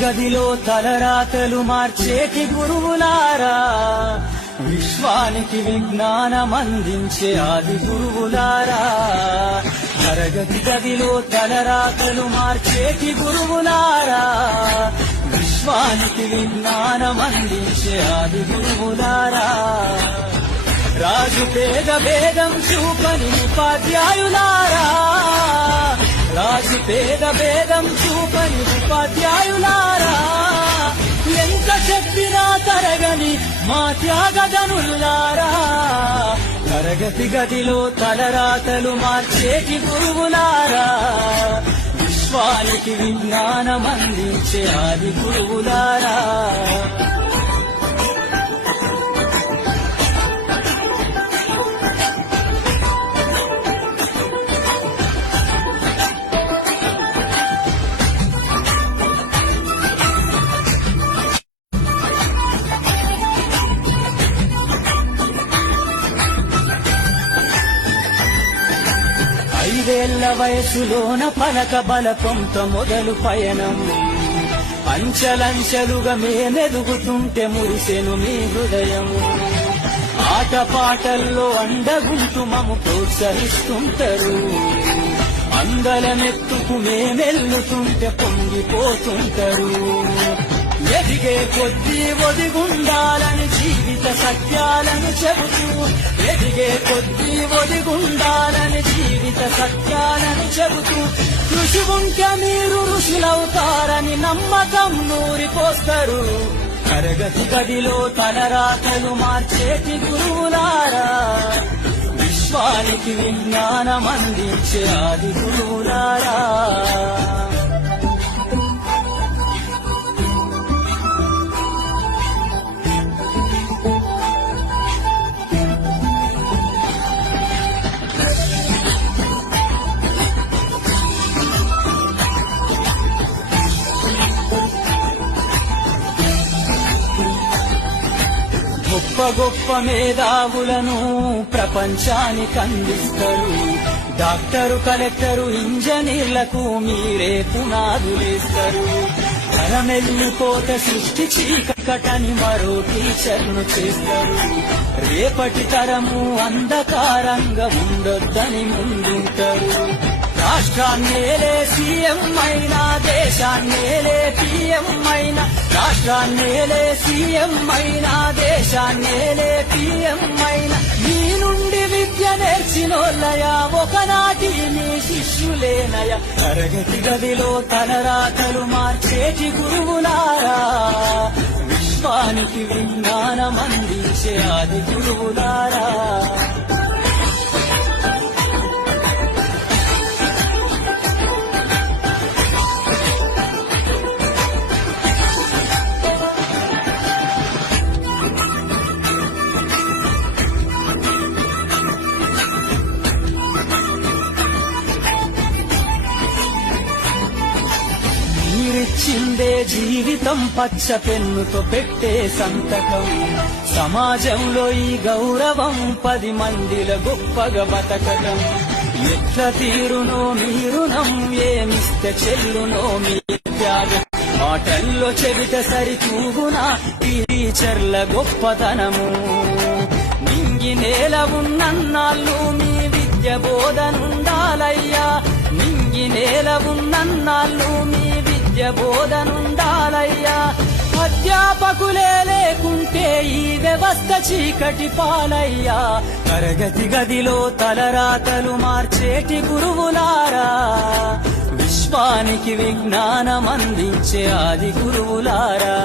గదిలో తలరాతలు మార్చేటి గురువులారా, విశ్వానికి విజ్ఞానం అందించే ఆది గురువులారా. తరగతి గదిలో తలరాతలు మార్చేటి గురువులారా, విశ్వానికి విజ్ఞానం అందించే ఆది గురువులారా. రాజు పేద భేదం చూపని ఉపాధ్యాయులారా, రాజు పేద భేదం చూపని ఉపాధ్యాయులారా. ఎంత చెప్పినా తరగని మా త్యాగధనులారా, తరగతి గదిలో తలరాతలు మార్చేటి గురువులారా, విశ్వానికి విజ్ఞానం అందించే ఆది గురువులారా. ఐదేళ్ల వయసులోన పలక బలపంతో మొదలు పయనం, అంచెలంచెలుగా మేమెదుగుతుంటే మురిసెను మీ హృదయం. ఆటపాటల్లో అండగుంటూ మము ప్రోత్సహిస్తుంటారు, అందలమెత్తుకు మేమెల్లుతుంటే పొంగిపోతుంటారు. ఎదిగే కొద్దీ ఒదిగుండాలని జీవిత సత్యాలను చెబుతూ, ఎదిగే కొద్దీ ఒదిగుండాలని జీవిత సత్యాలను చెబుతూ, కృషి ఉంటే మీరు ఋషులవుతారని నమ్మకం నూరిపోస్తారు. తరగతి గదిలో తలరాతలు మార్చేటి గురువులారా, విశ్వానికి విజ్ఞానం అందించే ఆది గురువులారా. గొప్ప గొప్ప మేధావులను ప్రపంచానికి అందిస్తారు. డాక్టరు, కలెక్టరు, ఇంజనీర్లకు మీరే పునాదులేస్తారు. తరమెల్లిపోత సృష్టి చీకటని మరో టీచర్ను చేస్తారు. రేపటి తరము అంధకారంగా ఉండొద్దని ముందుంటారు. రాష్ట్రాన్నేలే సీఎం అయినా, దేశాన్నేలే పీఎం అయినా, రాష్ట్రాన్నేలే సీఎం అయినా, దేశాన్నేలే పీఎం అయినా, మీ నుండి విద్య నేర్చినోళ్ళయా ఒకనాటి మీ శిష్యులేనయా. తరగతి గదిలో తలరాతలు మార్చేటి గురువులారా, విశ్వానికి విజ్ఞానం అందించే ఆది గురువులారా. మీరిచ్చిందే జీవితం పచ్చ పెన్నుతో పెట్టే సంతకం, సమాజంలో ఈ గౌరవం 10 మందిల గొప్పగా బతకడం. ఎట్ల తీరునో మీ రుణం, ఏమిస్తే చెల్లునో మీ త్యాగం. మాటల్లో చెబితే సరితూగునా ఈ టీచర్ల గొప్పతనము. నింగి నేల ఉన్నన్నాళ్ళు మీ విద్య బోధనుండాలయ్యా, నింగి నేల ఉన్నన్నాళ్ళు మీ విద్య బోధనుండాలయ్యా. అధ్యాపకులే లేకుంటే ఈ వ్యవస్థ చీకటి పాలయ్యా. తరగతి గదిలో తలరాతలు మార్చేటి గురువులారా, విశ్వానికి విజ్ఞానం అందించే ఆది గురువులారా.